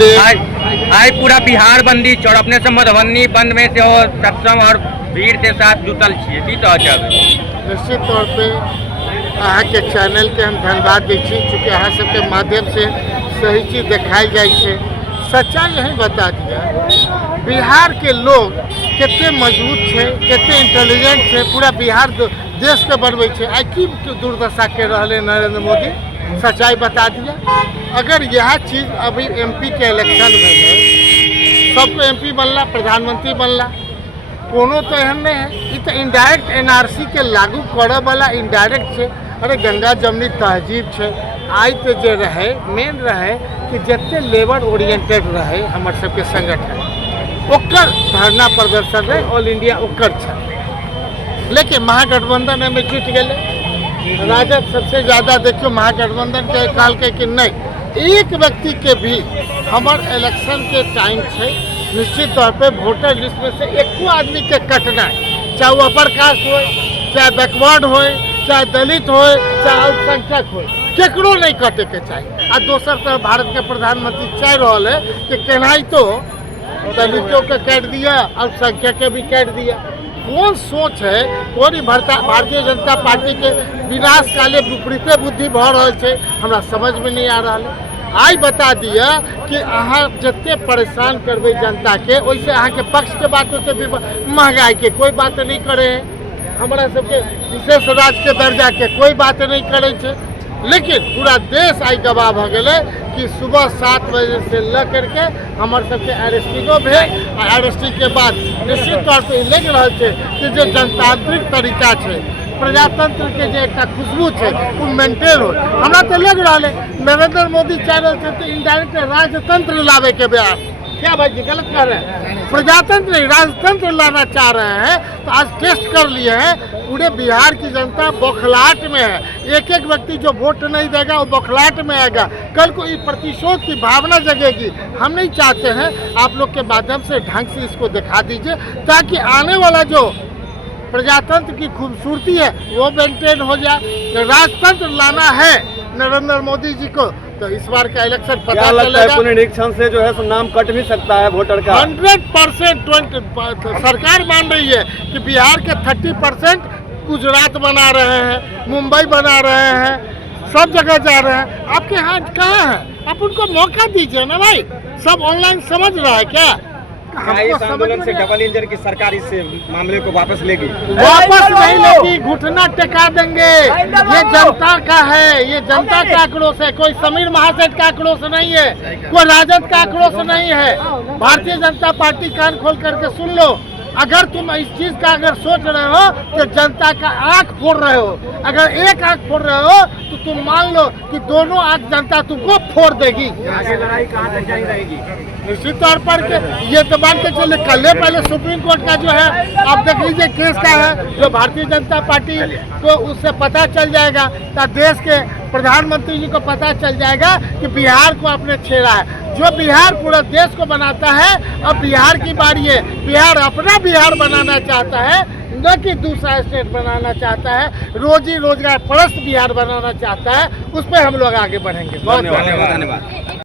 पूरे आज पूरा बिहार बंदी छोड़ अपने से मधुबनी बंद में से और सत्संग और भीड़ के साथ जुटल छिए की तो निश्चित तौर पे अहाँ के चैनल के हम धन्यवाद दै छी, चूँकि अहाँ सबके माध्यम से सही चीज देखाई जाइ छै। सच्चाई यही बता दिया बिहार के लोग कितने मजबूत है, कितने इंटेलिजेंट है, पूरा बिहार देश के बनबै छै। आई की दुर्दशा के रहे नरेंद्र मोदी, सच्चाई बता दिया। अगर यह चीज़ अभी एमपी के इलेक्शन में सबको एमपी बनला, प्रधानमंत्री बनला, कोनो तो एहन नहीं है। ये तो इनडायरेक्ट एनआरसी के लागू करे वाला इनडायरेक्ट है। अरे गंगा जमनी तहजीब है। आई तो जो रहे मेन रहे कि जितने लेबर ओरिएंटेड रहे हमर सबके संगठन ओकर धरना प्रदर्शन रहे, ऑल इंडिया ओकर छै। लेकिन महागठबंधन में जुट गए। राजद सबसे ज़्यादा देखियो महागठबंधन के कहल कि नहीं, एक व्यक्ति के भी हमार इलेक्शन के टाइम है निश्चित तौर पे वोटर लिस्ट में से एको आदमी के कटना है, चाहे वो अपर कास्ट हो, चाहे बैकवर्ड हो, चाहे दलित हो, चाहे अल्पसंख्यक हो, केकरो नहीं कटे के चाहिए। आ दोसर तरफ भारत के प्रधानमंत्री चाह रहा है कि केनाई तो दलितों के काट दिया, अल्पसंख्यक के भी काट दिया। कौन सोच है, कौन भारतीय जनता पार्टी के विनाश काले विपरीते बुद्धि भ रहा है, हमरा समझ में नहीं आ रहा है। आई बता दिया कि अहाँ जितने परेशान करबे जनता के, वैसे अहाँ के पक्ष के बात होते भी महंगाई के कोई बात नहीं करे है, हमारा सबके विशेष राज्य के दर्जा के कोई बात नहीं करे छे। लेकिन पूरा देश आई गवाह भ गए कि सुबह 7 बजे से ल करके हमारे सबके अरेस्टिंगो भेल, अरेस्टिंग के बाद निश्चित तौर पर लग रहा है कि जो जनतांत्रिक तरीका है, प्रजातंत्र के जो एक खुशबू है वो मेंटेन हो। हमरा तो लग रहा है नरेंद्र मोदी चाह रहे थे इनडायरेक्ट राजतंत्र लावे के बिहार। क्या भाई जी गलत कर रहे हैं? प्रजातंत्र नहीं राजतंत्र लाना चाह रहे हैं। तो आज टेस्ट कर लिए हैं, पूरे बिहार की जनता बौखलाहट में है। एक एक व्यक्ति जो वोट नहीं देगा वो बौखलाहट में आएगा। कल को ये प्रतिशोध की भावना जगेगी। हम नहीं चाहते हैं, आप लोग के माध्यम से ढंग से इसको दिखा दीजिए ताकि आने वाला जो प्रजातंत्र की खूबसूरती है वो मेंटेन हो जाए। राजतंत्र लाना है नरेंद्र मोदी जी को, तो इस बार का इलेक्शन पता चलेगा। पुनरीक्षण से जो है नाम कट भी सकता है वोटर का। 100% सरकार मान रही है कि बिहार के 30% गुजरात बना रहे हैं, मुंबई बना रहे हैं, सब जगह जा रहे हैं। आपके हाथ कहाँ है? आप उनको मौका दीजिए ना भाई। सब ऑनलाइन समझ रहा है क्या? इस आंदोलन से डबल इंजन की सरकार इस मामले को वापस लेगी? वापस नहीं लेगी, घुटना टेका देंगे। ये जनता का है, ये जनता का आक्रोश है, कोई समीर महासेठ का आक्रोश नहीं है, कोई राजद का आक्रोश नहीं है। भारतीय जनता पार्टी कान खोल करके सुन लो। अगर तुम इस चीज का अगर सोच रहे हो कि जनता का आंख फोड़ रहे हो, अगर एक आंख फोड़ रहे हो तो तुम मान लो कि दोनों आंख जनता तुमको फोड़ देगी। आगे लड़ाई कहाँ तक जारी रहेगी? निश्चित तौर पर ये तो मान के चले कल पहले सुप्रीम कोर्ट का जो है आप देख लीजिए केस का है, जो भारतीय जनता पार्टी को उससे पता चल जाएगा, तो देश के प्रधानमंत्री जी को पता चल जाएगा कि बिहार को आपने छेड़ा है। जो बिहार पूरा देश को बनाता है, अब बिहार की बारी है। बिहार अपना बिहार बनाना चाहता है, न कि दूसरा स्टेट बनाना चाहता है। रोजी रोजगार परस्त बिहार बनाना चाहता है। उस पर हम लोग आगे बढ़ेंगे। बहुत धन्यवाद।